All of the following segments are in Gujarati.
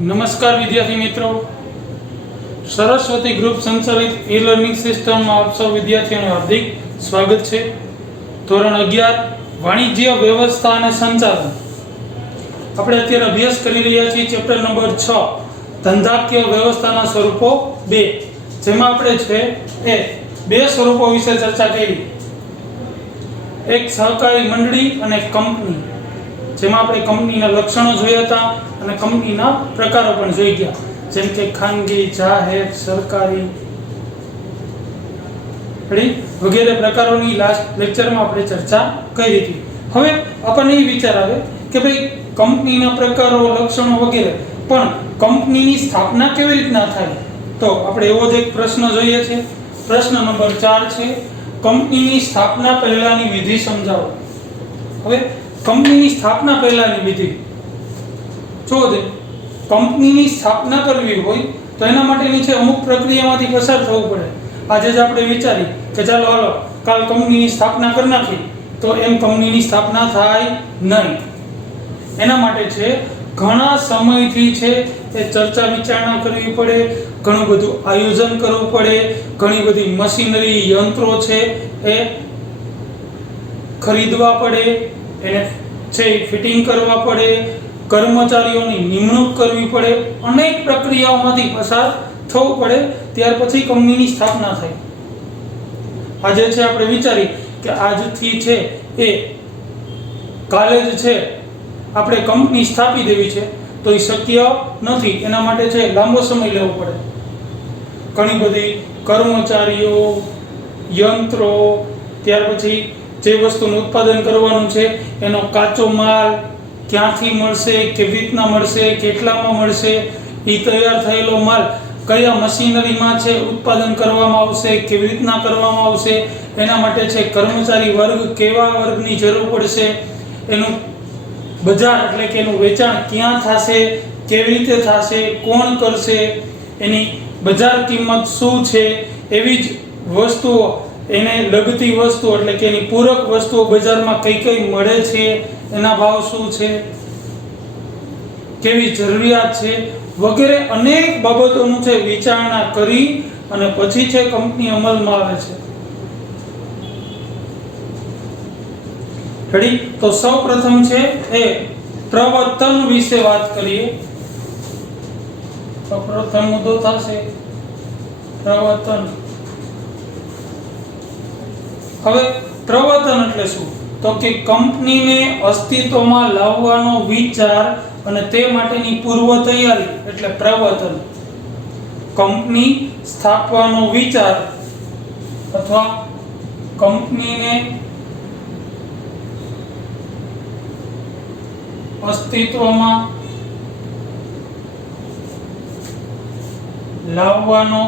નમસ્કાર વિદ્યાર્થી મિત્રો, સરસ્વતી ગ્રુપ સંચાલિત ઈ લર્નિંગ સિસ્ટમમાં આપ સૌ વિદ્યાર્થીઓનું હાર્દિક સ્વાગત છે। ધોરણ 11 વાણિજ્ય વ્યવસ્થા અને સંચાલન આપણે અત્યારે અભ્યાસ કરી રહ્યા છીએ ચેપ્ટર નંબર 6 ધંધાકીય વ્યવસ્થાના સ્વરૂપો 2, જેમાં આપણે છે એ બે સ્વરૂપો વિશે ચર્ચા કરી। એક સહકારી મંડળી અને કંપની, જેમાં આપણે કંપનીના લક્ષણો જોયા હતા અને કંપનીના પ્રકારો પણ જોઈ ગયા, જેમ કે ખાનગી, જાહેર, સરકારી વગેરે પ્રકારોની લાસ્ટ લેક્ચરમાં આપણે ચર્ચા કરી હતી। હવે આપણને એ વિચાર આવે કે ભાઈ કંપનીના પ્રકારો, લક્ષણો વગેરે, પણ કંપનીની સ્થાપના કેવી રીતના થાય? તો આપણે એવો જ એક પ્રશ્ન જોઈએ છે। પ્રશ્ન નંબર 4 છે, કંપનીની સ્થાપના પહેલાની વિધિ સમજાવો। હવે કંપનીની સ્થાપના પહેલાની વિધિ જો કંપનીની સ્થાપના કરવી હોય તો એના માટેની છે અમુક પ્રક્રિયામાંથી પસાર થવું પડે। આજે જ આપણે વિચારી કે ચાલો હાલો કાલ કંપનીની સ્થાપના કરી નાખી, તો એમ કંપનીની સ્થાપના થાય નહીં। એના માટે છે ઘણા સમયથી છે એ ચર્ચા વિચારણા કરવી પડે, ઘણું બધું આયોજન કરવું પડે, ઘણી બધી મશીનરી, યંત્રો છે એ ખરીદવા પડે, એને છે ફિટિંગ કરવા પડે, કર્મચારીઓની નિમણૂક કરવી પડે, અનેક પ્રક્રિયાઓમાંથી પસાર થવું પડે, ત્યાર પછી કંપનીની સ્થાપના થાય। આજે છે આપણે વિચારી કે આજથી છે એ કાલે જ છે આપણે કંપની સ્થાપી દેવી છે, તો એ શક્ય નથી। એના માટે છે લાંબો સમય લેવો પડે, ઘણી બધી કર્મચારીઓ, યંત્રો, ત્યાર પછી જે વસ્તુનું ઉત્પાદન કરવાનું છે એનો કાચો માલ ક્યાંથી મળશે, કેવી રીતના મળશે, કેટલામાં મળશે, એ તૈયાર થયેલો માલ કયા મશીનરીમાં છે ઉત્પાદન કરવામાં આવશે, કેવી રીતના કરવામાં આવશે, એના માટે છે કર્મચારી વર્ગ, કેવા વર્ગની જરૂર પડશે, એનું બજાર એટલે કે એનું વેચાણ ક્યાં થશે, કેવી રીતે થશે, કોણ કરશે, એની બજાર કિંમત શું છે, એવી જ વસ્તુઓ, એને લગતી વસ્તુ એટલે કે એની પૂરક વસ્તુઓ બજારમાં કઈ કઈ મળે છે, એના ભાવ શું છે, કેવી જરૂરિયાત છે, વગેરે અનેક બાબતોનું છે વિચારણા કરી અને પછી છે કંપની અમલમાં આવે છે। રેડી? તો સૌ પ્રથમ છે એ પ્રવર્તન વિશે વાત કરીએ। તો પ્રથમ મુદ્દો થશે પ્રવર્તન। હવે પ્રવર્તન એટલે શું? તો કે કંપનીને અસ્તિત્વમાં લાવવાનો વિચાર અને તે માટેની પૂર્વ તૈયારી એટલે પ્રવર્તન। કંપની સ્થાપવાનો વિચાર અથવા કંપનીને અસ્તિત્વમાં લાવવાનો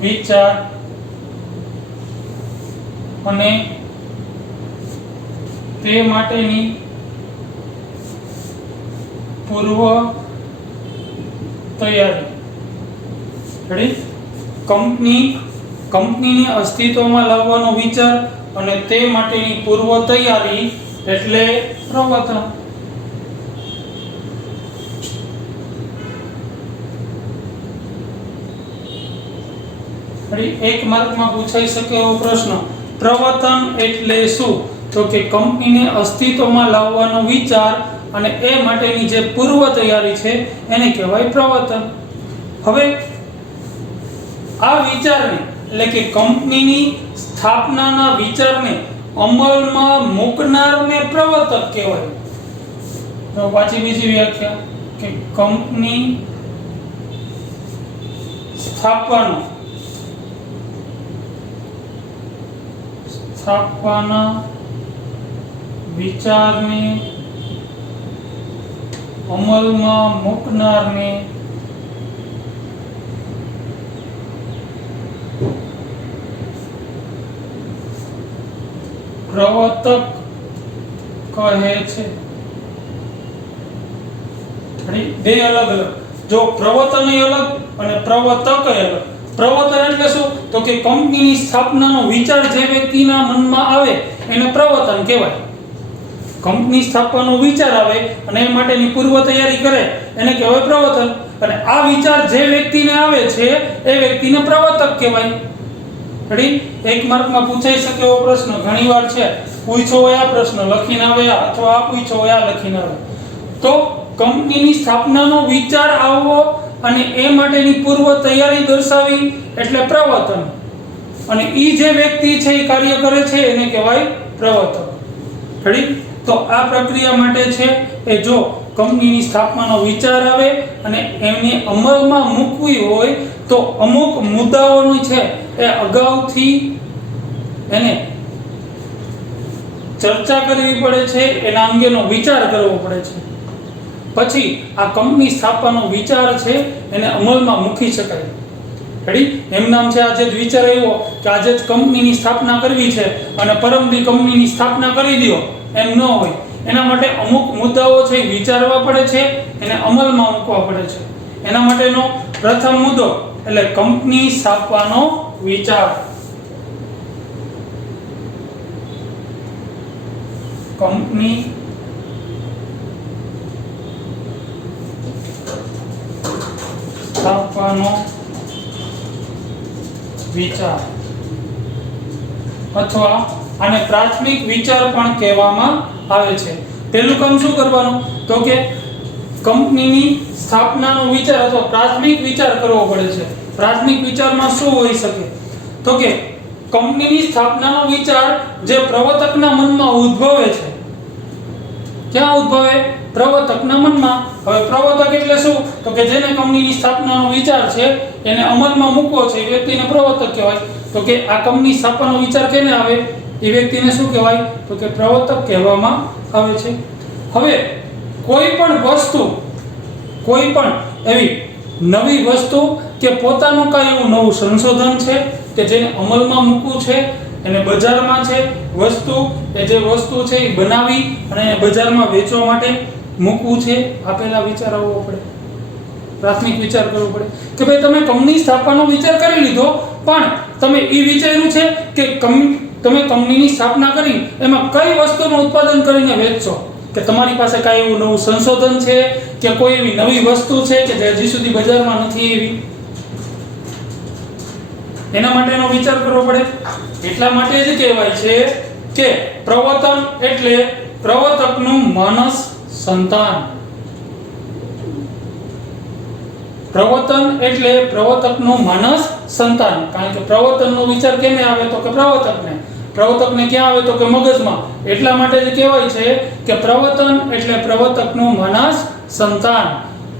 વિચાર અને તે માટેની પૂર્વ તૈયારી। કંપનીને અસ્તિત્વમાં લાવવાનો વિચાર અને તે માટેની પૂર્વ તૈયારી એટલે પ્રવર્તન। એક માર્કમાં પૂછાઈ શકે એવો પ્રશ્ન, પ્રવર્તન એટલે શું? તો કે કંપનીને અસ્તિત્વમાં લાવવાનો વિચાર અને એ માટેની જે પૂર્વ તૈયારી છે એને કહેવાય પ્રવર્તન। હવે આ વિચારને એટલે કે કંપનીની સ્થાપનાના વિચારને અમલમાં મૂકનારને પ્રવર્તક કહેવાય। તો પાછી બીજી વ્યાખ્યા કે કંપની સ્થાપવાના વિચારને અમલમાં મૂકનારને પ્રવર્તક કહે છે। બે અલગ અલગ, જો પ્રવર્તન અલગ અને પ્રવર્તક અલગ। પ્રવર્તન એટલે શું? તો કે કંપનીની સ્થાપનાનો વિચાર જે વ્યક્તિના મનમાં આવે એને પ્રવર્તન કહેવાય। કંપની સ્થાપવાનો વિચાર આવે અને એ માટેની પૂર્વ તૈયારી કરે એને કહેવાય પ્રવર્તન. અને આ વિચાર જે વ્યક્તિને આવે છે એ વ્યક્તિને પ્રવર્તક કહેવાય. રેડી? 1 માર્કમાં પૂછાઈ શકે એવો પ્રશ્ન ઘણીવાર છે, પૂછ્યો હોય આ પ્રશ્ન લખીને આવે અથવા આ પૂછ્યો હોય આ લખીને આવે. તો કંપનીની સ્થાપનાનો વિચાર આવવો અને એ માટેની પૂર્વ તૈયારી દર્શાવી એટલે પ્રવર્તન. અને ઈ જે વ્યક્તિ છે એ કાર્ય કરે છે એને કહેવાય પ્રવર્તક. રેડી? તો આ પ્રક્રિયા માટે છે એ જો કંપનીની સ્થાપનાનો વિચાર આવે અને એને અમલમાં મૂકવી હોય તો અમુક મુદ્દાઓની છે એ અગાઉથી એને ચર્ચા કરવી પડે છે, એના અંગેનો વિચાર કરવો પડે છે. પછી આ કંપની સ્થાપવાનો વિચાર છે એને અમલમાં મૂકી શકાય. રેડી? એમ નામ છે આજે જ વિચાર આવ્યો કે આજે જ કંપનીની સ્થાપના કરવી છે અને પરમદી કંપનીની સ્થાપના કરી દો, એમ ન હોય. એના માટે અમુક મુદ્દાઓ છે વિચારવા પડે છે, એને અમલમાં મૂકવા પડે છે. એના માટેનો પ્રથમ મુદ્દો એટલે કંપની સ્થાપવાનો વિચાર. કંપની સ્થાપવાનો વિચાર અથવા આને પ્રાથમિક વિચાર પણ કહેવામાં આવે છે. પહેલું કામ શું કરવાનું તો કે કંપનીની સ્થાપનાનો વિચાર અથવા પ્રાથમિક વિચાર કરવો પડે છે. પ્રાથમિક વિચારમાં શું હોઈ શકે તો કે કંપનીની સ્થાપનાનો વિચાર જે પ્રવર્તકના મનમાં ઉદ્ભવે છે. ક્યાં ઉદ્ભવે? પ્રવર્તકના મનમાં. હવે પ્રવર્તક એટલે શું તો કે જેને કંપનીની સ્થાપનાનો વિચાર છે એને અમલમાં મૂકવો છે એ વ્યક્તિને પ્રવર્તક કહેવાય. તો કે આ કંપની સ્થાપનાનો વિચાર કેને આવે એ વ્યક્તિને શું કહેવાય તો કે પ્રવર્તક કહેવામાં આવે છે. હવે કોઈ પણ એવી નવી વસ્તુ કે પોતાનું કાંઈ એવું નવું સંશોધન છે કે જેને અમલમાં મૂકવું છે, એને બજારમાં છે વસ્તુ છે એ બનાવી અને બજારમાં વેચવા માટે મૂકવું છે, આપેલા વિચાર આવવો પડે, પ્રાથમિક વિચાર કરવો પડે કે ભાઈ તમે કંપની સ્થાપવાનો વિચાર કરી લીધો પણ તમે એ વિચાર્યું છે કે તમે કંપનીની સ્થાપના કરી એમાં કઈ વસ્તુનું ઉત્પાદન કરીને વેચશો, કે તમારી પાસે કાંઈ એવું નવું સંશોધન છે કે કોઈ એવી નવી વસ્તુ છે કે જે હજી સુધી બજારમાં નથી એવી, એના માટેનો વિચાર કરવો પડે. એટલા માટે જ કહેવાય છે કે પ્રવર્તન એટલે પ્રવર્તકનું માનસ સંતાન. પ્રવર્તન એટલે પ્રવર્તકનું માનસ સંતાન. કારણ કે પ્રવર્તનનો વિચાર કેને આવે તો કે પ્રવર્તકને ક્યાં આવે તો કે મગજમાં. એટલા માટે જ કહેવાય છે કે પ્રવર્તન એટલે પ્રવર્તકનું માનસ સંતાન,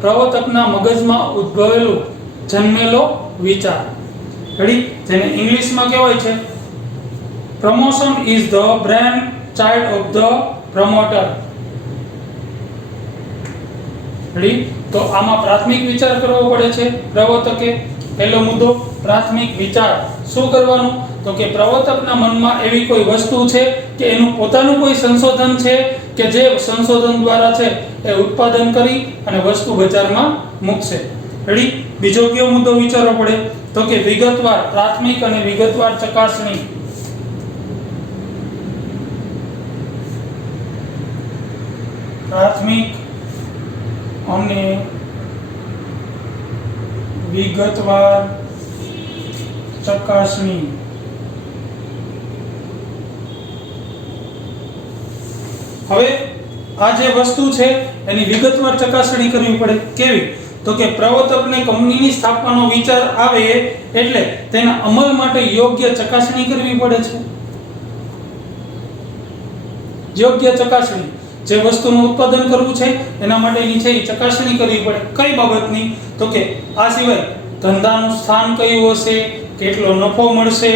પ્રવર્તકના મગજમાં ઉદ્ભવેલું જન્મેલો વિચાર. રેડી? જેને ઇંગ્લિશમાં કહેવાય છે promotion is the brain child of the promoter. Ready? તો આમાં પ્રાથમિક વિચાર કરવો પડે છે પ્રવર્તકે. પહેલો મુદ્દો પ્રાથમિક વિચાર. શું કરવાનું તો કે પ્રવર્તકના મનમાં એવી કોઈ વસ્તુ છે કે એનું પોતાનું કોઈ સંશોધન છે કે જે સંશોધન દ્વારા છે એ ઉત્પાદન કરી અને વસ્તુ બજારમાં મૂકશે. રેડી? બીજો કયો મુદ્દો વિચારવો પડે તો કે વિગતવાર, પ્રાથમિક અને વિગતવાર ચકાસણી. પ્રાથમિક અને વિગતવાર ચકાસણી. હવે આ જે વસ્તુ છે એની વિગતવાર ચકાસણી કરવી પડે. કેવી તો કે પ્રવર્તકને કંપનીની સ્થાપનાનો વિચાર આવે એટલે તેના અમલ માટે યોગ્ય ચકાસણી કરવી પડે છે. યોગ્ય ચકાસણી, જે વસ્તુનું ઉત્પાદન કરવું છે એના માટેની છે એ ચકાસણી કરવી પડે. કઈ બાબતની તો કે આ સિવાય ધંધાનું સ્થાન કયું હશે, કેટલો નફો મળશે,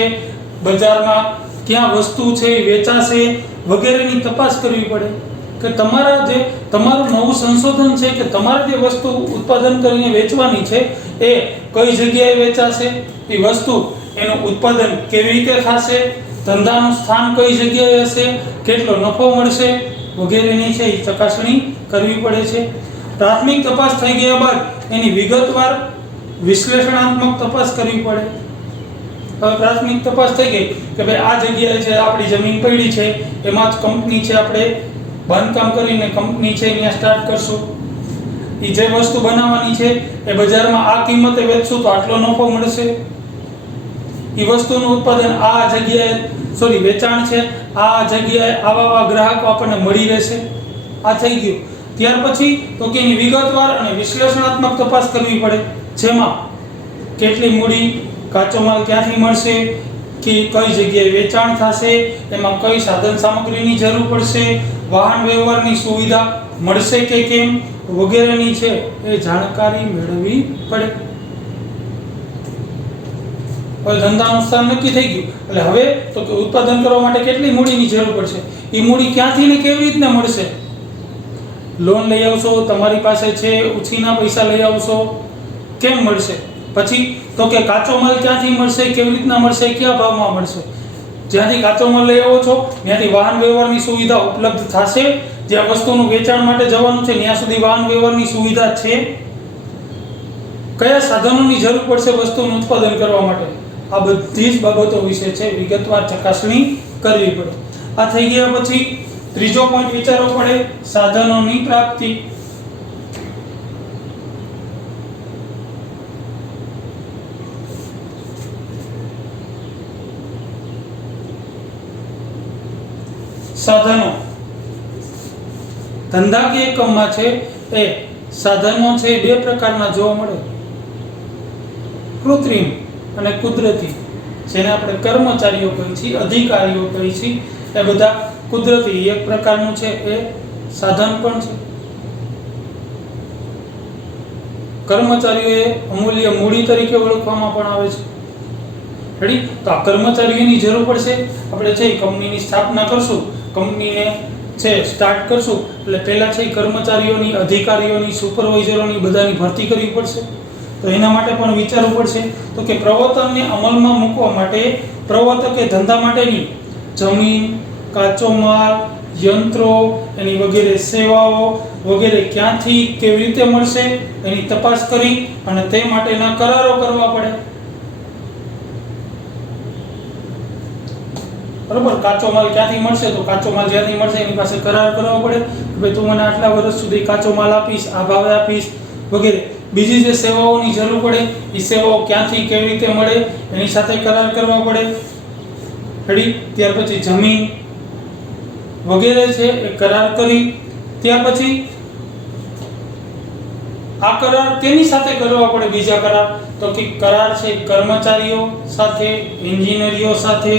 બજારમાં ક્યાં વસ્તુ છે એ વેચાશે વગેરેની તપાસ કરવી પડે કે તમારું નવું સંશોધન છે કે તમારે જે વસ્તુ ઉત્પાદન કરીને વેચવાની છે એ કઈ જગ્યાએ વેચાશે, એ વસ્તુ એનું ઉત્પાદન કેવી રીતે થશે, ધંધાનું સ્થાન કઈ જગ્યાએ હશે, કેટલો નફો મળશે વગેરેની છે એ ચકાસણી કરવી પડે છે. પ્રાથમિક તપાસ થઈ ગયા બાદ એની વિગતવાર વિશ્લેષણાત્મક તપાસ કરવી પડે. હવે પ્રાથમિક તપાસ થઈ ગઈ કે ભાઈ આ જગ્યાએ છે આપણી જમીન પડી છે, એમાં જ કંપની છે આપણે બાંધકામ કરીને કંપની છે ત્યાં સ્ટાર્ટ કરશો, એ જે વસ્તુ બનાવવાની છે એ બજારમાં આ કિંમતે વેચશું તો આટલો નફો મળશે, એ વસ્તુનું ઉત્પાદન આ જગ્યાએ વેચાણ છે આ જગ્યાએ આવા ગ્રાહકો આપણને મળી રહેશે, આ થઈ ગયું. ત્યાર પછી તો કે એની વિગતવાર અને વિશ્લેષણાત્મક તપાસ કરવી પડે, જેમાં કેટલી મૂડી, કાચો માલ ક્યાંથી મળશે, કે કઈ જગ્યાએ વેચાણ થશે, એમાં કઈ સાધન સામગ્રીની જરૂર પડશે, વાહન વ્યવહારની સુવિધા મળશે કે કેમ વગેરેની છે એ જાણકારી મેળવવી પડે. હવે ધંધાનું સ્થાન નક્કી થઈ ગયું એટલે હવે તો કે ઉત્પાદન કરવા માટે કેટલી મૂડીની જરૂર પડશે, એ મૂડી ક્યાંથી ને કેવી રીતના મળશે, લોન લઈ આવશો, તમારી પાસે છે ઉછીના પૈસા લઈ આવશો, કેમ મળશે, પછી તો કે કાચો માલ ક્યાંથી મળશે, કેવી રીતના મળશે, કયા ભાવમાં મળશે, જ્યાંથી કાચો માલ લઈ આવો છો ત્યાંથી વાહન વ્યવહારની સુવિધા ઉપલબ્ધ થશે, જ્યાં વસ્તુનું વેચાણ માટે જવાનું છે ત્યાં સુધી વાહન વ્યવહારની સુવિધા છે, કયા સાધનોની જરૂર પડશે વસ્તુનું ઉત્પાદન કરવા માટે, આ બધી જ બાબતો વિશે છે વિગતવાર ચકાસણી કરવી પડે. આ થઈ ગયા પછી ત્રીજો પોઈન્ટ વિચારવો પડે, સાધનોની પ્રાપ્તિ. સાધનો ધંધાકીય એકમમાં છે એ સાધનો છે બે પ્રકારના જોવા મળે, કૃત્રિમ અને કુદરતી, જેને આપણે કર્મચારીઓ કહીએ છીએ, અધિકારીઓ કહીએ છીએ, એ બધા કુદરતી એક પ્રકારનું છે એ સાધન પણ છે. કર્મચારીઓએ અમૂલ્ય મૂડી તરીકે ઓળખવામાં પણ આવે છે. રેડી? તો આ કર્મચારીઓની જરૂર પડશે, આપણે છે કંપનીની સ્થાપના કરશું, કંપનીને છે સ્ટાર્ટ કરશું એટલે પહેલા છે કર્મચારીઓની, અધિકારીઓની, સુપરવાઇઝરોની બધાની ભરતી કરવી પડશે. તો એના માટે પણ વિચારવું પડશે તો કે પ્રવર્તનને અમલમાં મૂકવા માટે પ્રવર્તકે ધંધા માટેની જમીન, કાચો માલ, યંત્રો, એની વગેરે સેવાઓ વગેરે ક્યાંથી કેવી રીતે મળશે એની તપાસ કરી અને તે માટેના કરારો કરવા પડે. બરોબર, કાચો માલ ક્યાંથી મળશે તો કાચો માલ જ્યાંથી મળશે એની પાસે કરાર કરવો પડે કે ભાઈ તું મને આટલા વર્ષ સુધી કાચો માલ આપીશ, આ ભાવે આપીશ વગેરે. બીજી જે સેવાઓની જરૂર પડે એ સેવાઓ ક્યાંથી કેવી રીતે મળે એની સાથે કરાર કરવા પડે. રેડી? ત્યાર પછી જમીન વગેરે છે એ કરાર કરી ત્યાર પછી આ કરાર તેની સાથે કરવા પડે. બીજા કરાર તો કે કરાર છે કર્મચારીઓ સાથે, એન્જિનિયરો સાથે,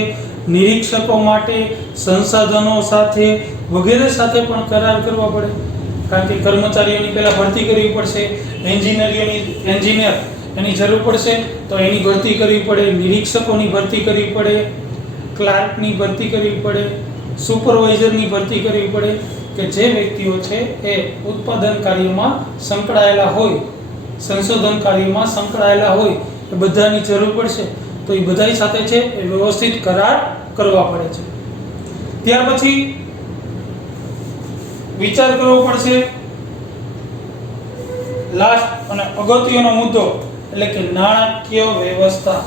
નિરીક્ષકો માટે, સંસાધનો સાથે વગેરે સાથે પણ કરાર કરવા પડે. કારણ કે કર્મચારીઓની પહેલા ભરતી કરવી પડશે, એન્જિનિયર એની જરૂર પડશે તો એની ભરતી કરવી પડે, નિરીક્ષકોની ભરતી કરવી પડે, ક્લાર્કની ભરતી કરવી પડે, સુપરવાઇઝરની ભરતી કરવી પડે કે જે વ્યક્તિઓ છે એ ઉત્પાદન કાર્યમાં સંકળાયેલા હોય, સંશોધન કાર્યમાં સંકળાયેલા હોય એ બધાની જરૂર પડશે. તો એ બધા સાથે છે એ વ્યવસ્થિત કરાર કરવા પડે છે. ત્યાર પછી વિચાર કરવો પડશે લાસ્ટ અને અગત્યનો મુદ્દો એટલે કે નાણાકીય વ્યવસ્થા.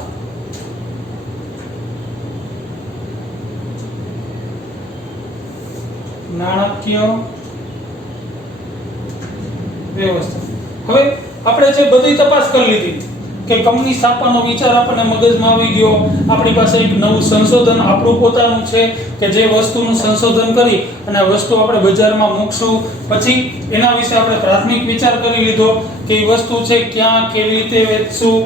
નાણાકીય વ્યવસ્થા. હવે આપણે જે બધી તપાસ કરી લીધી કે કંપની સ્થાપવાનો વિચાર આપણને મગજમાં આવી ગયો, આપણી પાસે એક નવું સંશોધન આપણું પોતાનું છે કે જે વસ્તુનું સંશોધન કરી અને આ વસ્તુ આપણે બજારમાં મૂકશું, પછી એના વિશે આપણે પ્રાથમિક વિચાર કરી લીધો કે એ વસ્તુ છે ક્યાં કેવી રીતે વેચશું,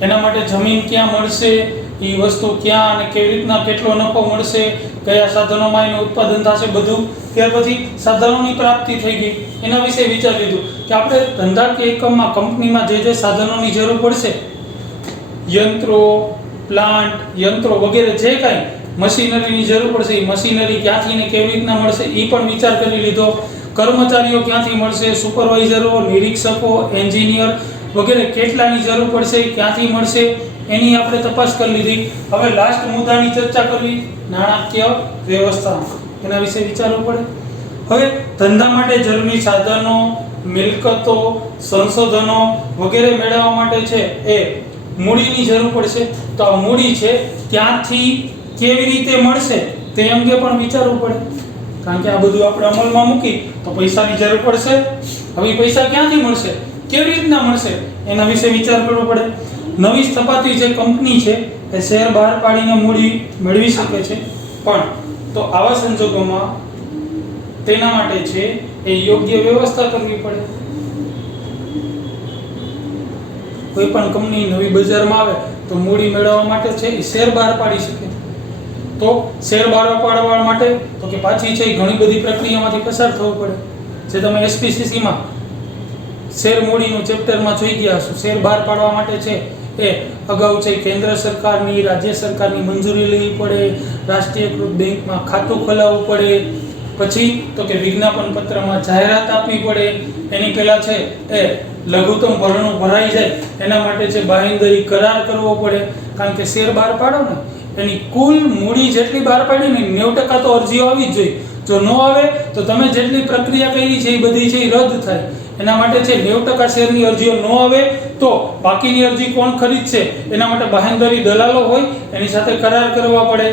એના માટે જમીન ક્યાં મળશે, એ વસ્તુ ક્યાં અને કેવી રીતના કેટલો નફો મળશે, કયા સાધનોમાં એનું ઉત્પાદન થશે બધું. ત્યાર પછી સાધનોની પ્રાપ્તિ થઈ ગઈ, એના વિશે વિચાર લીધું કે આપણે ધંધાકીય એકમમાં કંપનીમાં જે સાધનોની જરૂર પડશે, યંત્રો, પ્લાન્ટ, યંત્રો વગેરે જે કાંઈ મશીનરીની જરૂર પડશે એ મશીનરી ક્યાંથી ને કેવી રીતના મળશે એ પણ વિચાર કરી લીધો. કર્મચારીઓ ક્યાંથી મળશે, સુપરવાઇઝરો, નિરીક્ષકો, એન્જિનિયર વગેરે કેટલાની જરૂર પડશે, ક્યાંથી મળશે એની આપણે તપાસ કરી લીધી. હવે લાસ્ટ મુદ્દાની ચર્ચા કરવી, નાણાકીય વ્યવસ્થા, એના વિશે વિચારવું પડે. હવે ધંધા માટે જરૂરી સાધનો, મિલકતો, સંશોધનો વગેરે મેળવવા માટે છે એ મૂડીની જરૂર પડશે. તો આ મૂડી છે ત્યાંથી કેવી રીતે મળશે તે અંગે પણ વિચારવું પડે. કારણ કે આ બધું આપણે અમલમાં મૂકી તો પૈસાની જરૂર પડશે. હવે એ પૈસા ક્યાંથી મળશે, કેવી રીતના મળશે, એના વિશે વિચાર કરવો પડે. નવી સ્થપાતી જે કંપની છે એ શેર બહાર પાડીને મૂડી મેળવી શકે છે, પણ તો આવા સંજોગોમાં તેના માટે છે એ યોગ્ય વ્યવસ્થા કરવી પડે. કોઈ પણ કંપની નવી બજારમાં આવે તો મૂડી મેળવવા માટે છે એ શેર બહાર પાડી શકે. તો શેર બહાર પાડવા માટે તો કે પાછી છે ઘણી બધી પ્રક્રિયામાંથી પસાર થવું પડે. જે તમે એસપીસીસીમાં શેર મૂડીનું ચેપ્ટરમાં જોઈ ગયા હશો. શેર બહાર પાડવા માટે છે એ અગાઉ છે કેન્દ્ર સરકારની, રાજ્ય સરકારની મંજૂરી લેવી પડે, રાષ્ટ્રીયકૃત બેંકમાં ખાતું ખોલાવવું પડે, પછી તો કે વિજ્ઞાપન પત્રમાં જાહેરાત આપવી પડે, એની પહેલા છે એ લઘુત્તમ ભરણું ભરાઈ જાય એના માટે છે બાંહેધરી કરાર કરવો પડે. કારણ કે શેર બહાર પાડો ને એની કુલ મૂડી જેટલી બહાર પાડી ને 90% તો અરજીઓ આવી જ જોઈએ. જો ન આવે તો તમે જેટલી પ્રક્રિયા કરી છે એ બધી છે એ રદ થાય. એના માટે છે 90% શેરની અરજીઓ ન આવે તો બાકીની અરજી કોણ ખરીદશે એના માટે બાંહેધરી દલાલો હોય એની સાથે કરાર કરવા પડે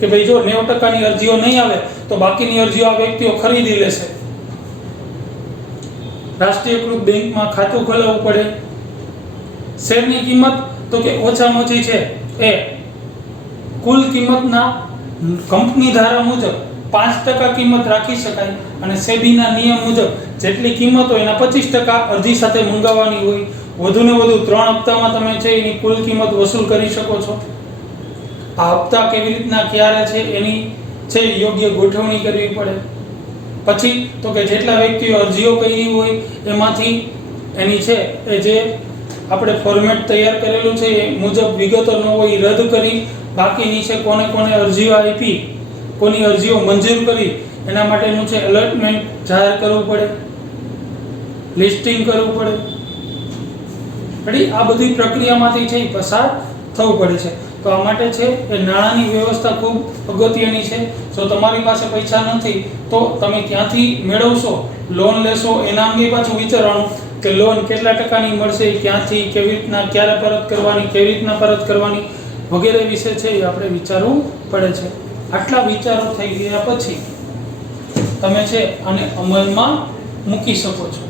કે ભાઈ જો 90%ની અરજીઓ નહીં આવે તો બાકીની અરજીઓ આ વ્યક્તિઓ ખરીદી લેશે. રાષ્ટ્રીયકૃત બેંકમાં ખાતું ખોલાવવું પડે. શેરની કિંમત તો કે ઓછામાં ઓછી છે એ કુલ કિંમતના કંપની ધારા મુજબ 5% કિંમત રાખી શકાય અને સેબીના નિયમ મુજબ જેટલી કિંમત હોય એના 25% અરજી સાથે મંગાવવાની હોય. વધુને વધુ 3 હપ્તામાં તમે છે એની કુલ કિંમત વસૂલ કરી શકો છો. આ હપ્તા કેવી રીતના ક્યારે છે એની છે યોગ્ય ગોઠવણી કરવી પડે. પછી તો કે જેટલા વ્યક્તિઓ અરજીઓ કરી હોય એમાંથી એની છે એ જે આપણે ફોર્મેટ તૈયાર કરેલું છે એ મુજબ વિગતો ન હોય એ રદ કરી બાકીની છે કોને કોને અરજીઓ આપી, કોની અરજીઓ મંજૂર કરી એના માટેનું છે એલોટમેન્ટ જાહેર કરવું પડે, લિસ્ટિંગ કરવું પડે. આ બધી પ્રક્રિયામાંથી છે એ પસાર થવું પડે છે. તો આ માટે છે એ નાણાંની વ્યવસ્થા ખૂબ અગત્યની છે. જો તમારી પાસે પૈસા નથી તો તમે ક્યાંથી મેળવશો, લોન લેશો એના અંગે પાછું વિચારવાનું કે લોન કેટલા ટકાની મળશે, ક્યાંથી, કેવી રીતના, ક્યારે પરત કરવાની, કેવી રીતના પરત કરવાની વગેરે વિશે છે એ આપણે વિચારવું પડે છે. આટલા વિચારો થઈ ગયા પછી તમે છે આને અમલમાં મૂકી શકો છો.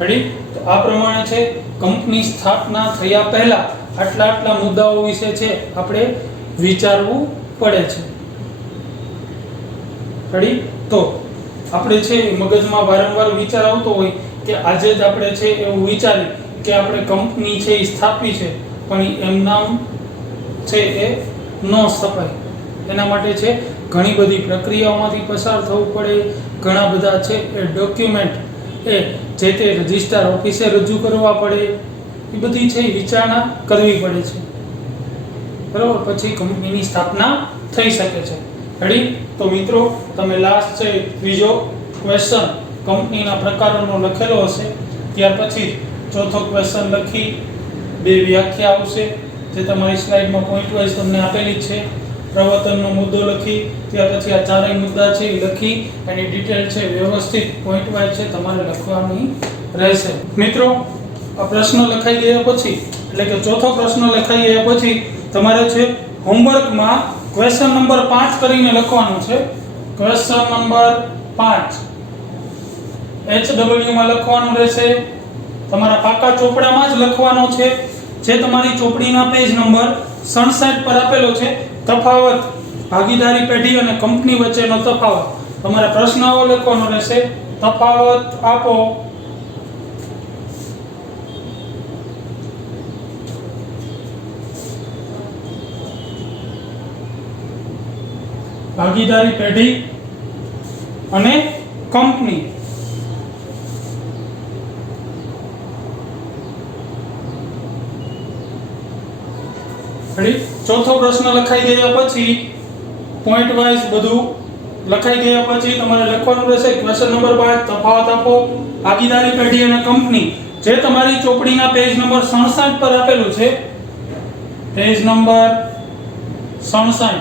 રેડી? તો આ પ્રમાણે છે કંપની સ્થાપના થયા પહેલા આટલા મુદ્દાઓ વિશે છે આપણે વિચારવું પડે છે. રેડી? તો આપણે છે મગજમાં વારંવાર વિચાર આવતો હોય કે આજે જ આપણે છે એવું વિચારી કે આપણે કંપની છે એ સ્થાપી છે પણ એમ નામ છે એ ન સ્થપાય. એના માટે છે ઘણી બધી પ્રક્રિયાઓમાંથી પસાર થવું પડે. ઘણા બધા છે એ ડોક્યુમેન્ટ એ જે તે રજિસ્ટ્રાર ઓફિસે રજૂ કરવા પડે. એ બધી છે વિચારણા કરવી પડે છે. બરાબર? પછી કંપનીની સ્થાપના થઈ શકે છે. રેડી? તો મિત્રો તમે લાસ્ટ છે ત્રીજો ક્વેશ્ચન કંપનીના પ્રકારોનો લખેલો હશે. ત્યાર પછી ચોથો ક્વેશ્ચન લખી 2 વ્યાખ્યા આવશે જે તમારી સ્લાઇડમાં પોઈન્ટ વાઇઝ તમને આપેલી છે. પ્રવર્તનનો મુદ્દો લખી ત્યાર પછી આ ચારેય મુદ્દા છે એ લખી એની ડિટેલ છે વ્યવસ્થિત પોઈન્ટ વાઇઝ છે તમારે લખવાની રહેશે. મિત્રો આ પ્રશ્ન લખાઈ ગયા પછી એટલે કે ચોથો પ્રશ્ન લખાઈ ગયા પછી તમારે છે હોમવર્કમાં ક્વેશ્ચન નંબર 5 કરીને લખવાનું છે. ક્વેશ્ચન નંબર 5 HW માં લખવાનું રહેશે. તમારા પાકા ચોપડામાં જ લખવાનો છે જે તમારી ચોપડીના પેજ નંબર 67 પર આપેલો છે. તફાવત, ભાગીદારી પેઢી અને કંપની વચ્ચેનો તફાવત. તમારે પ્રશ્નાઓ લખવાનો રહેશે. તફાવત આપો. ભાગીદારી પેઢી અને કંપની. ચોથો પ્રશ્ન લખાઈ ગયા પછી પોઈન્ટ વાઇઝ બધું લખાઈ ગયા પછી તમારે લખવાનું રહેશે ક્વેશ્ચન નંબર 5 તફાવત આપો, ભાગીદારી પેઢી અને કંપની જે તમારી ચોપડીના પેજ નંબર 67 પર આપેલું છે. પેજ નંબર 67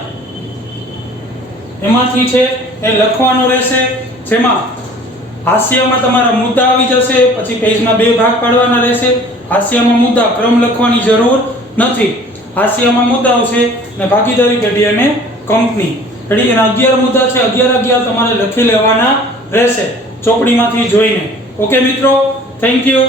એમાંથી છે એ લખવાનું રહેશે. જેમાં હાસ્યમાં તમારા મુદ્દા આવી જશે. પછી પેજના 2 ભાગ પાડવાના રહેશે. હાસ્યમાં મુદ્દા ક્રમ લખવાની જરૂર નથી. હાંસિયામાં મુદ્દાઓ છે અને ભાગીદારી પેઢી અને કંપની. રેડી? એના 11 મુદ્દા છે. 11 તમારે લખી લેવાના રહેશે ચોપડીમાંથી જોઈને. ઓકે મિત્રો, થેન્ક યુ.